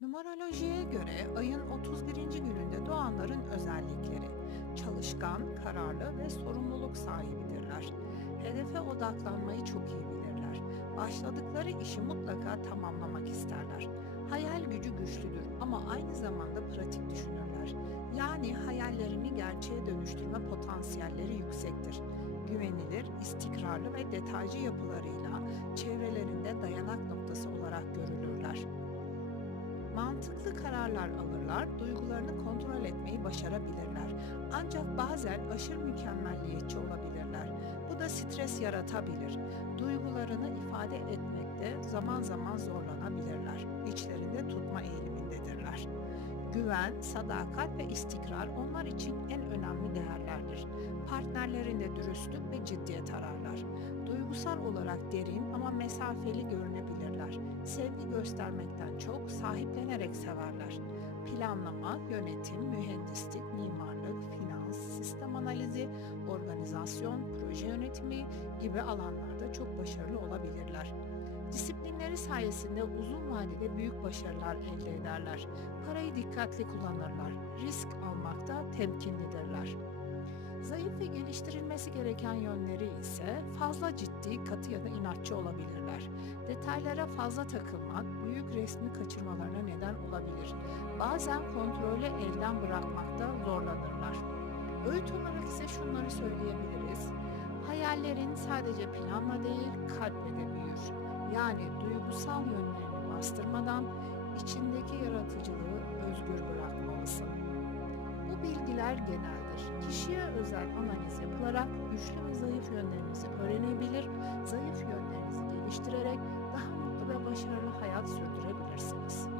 Numerolojiye göre ayın 31. gününde doğanların özellikleri çalışkan, kararlı ve sorumluluk sahibidirler. Hedefe odaklanmayı çok iyi bilirler. Başladıkları işi mutlaka tamamlamak isterler. Hayal gücü güçlüdür ama aynı zamanda pratik düşünürler. Yani hayallerini gerçeğe dönüştürme potansiyelleri yüksektir. Güvenilir, istikrarlı ve detaycı yapılarıyla çevrelerinde dayanak noktası olarak görülürler. Mantıklı kararlar alırlar, duygularını kontrol etmeyi başarabilirler. Ancak bazen aşırı mükemmelliyetçi olabilirler. Bu da stres yaratabilir. Duygularını ifade etmekte zaman zaman zorlanabilirler. İçlerinde tutma eğilimindedirler. Güven, sadakat ve istikrar onlar için en önemli değerlerdir. Partnerlerinde dürüstlük ve ciddiyet ararlar. Duygusal olarak derin ama mesafeli görünebilirler. Sevgi göstermekten çok sahiplenerek severler. Planlama, yönetim, mühendislik, mimarlık, finans, sistem analizi, organizasyon, proje yönetimi gibi alanlarda çok başarılı olabilirler. Disiplinleri sayesinde uzun vadede büyük başarılar elde ederler. Parayı dikkatli kullanırlar. Risk almakta temkinlidirler. Zayıf ve geliştirilmesi gereken yönleri ise fazla ciddi, katı ya da inatçı olabilirler. Detaylara fazla takılmak büyük resmi kaçırmalarına neden olabilir. Bazen kontrolü elden bırakmakta zorlanırlar. Öğüt olarak ise şunları söyleyebiliriz. Hayallerin sadece planla değil, kalple de büyür. Yani duygusal yönlerini bastırmadan içindeki yaratıcılığı özgür bırakmalısın. Bu bilgiler geneldir. Kişiye özel analiz yapılarak güçlü ve zayıf yönlerinizi öğrenebilir, zayıf yönlerinizi geliştirerek daha mutlu ve başarılı hayat sürdürebilirsiniz.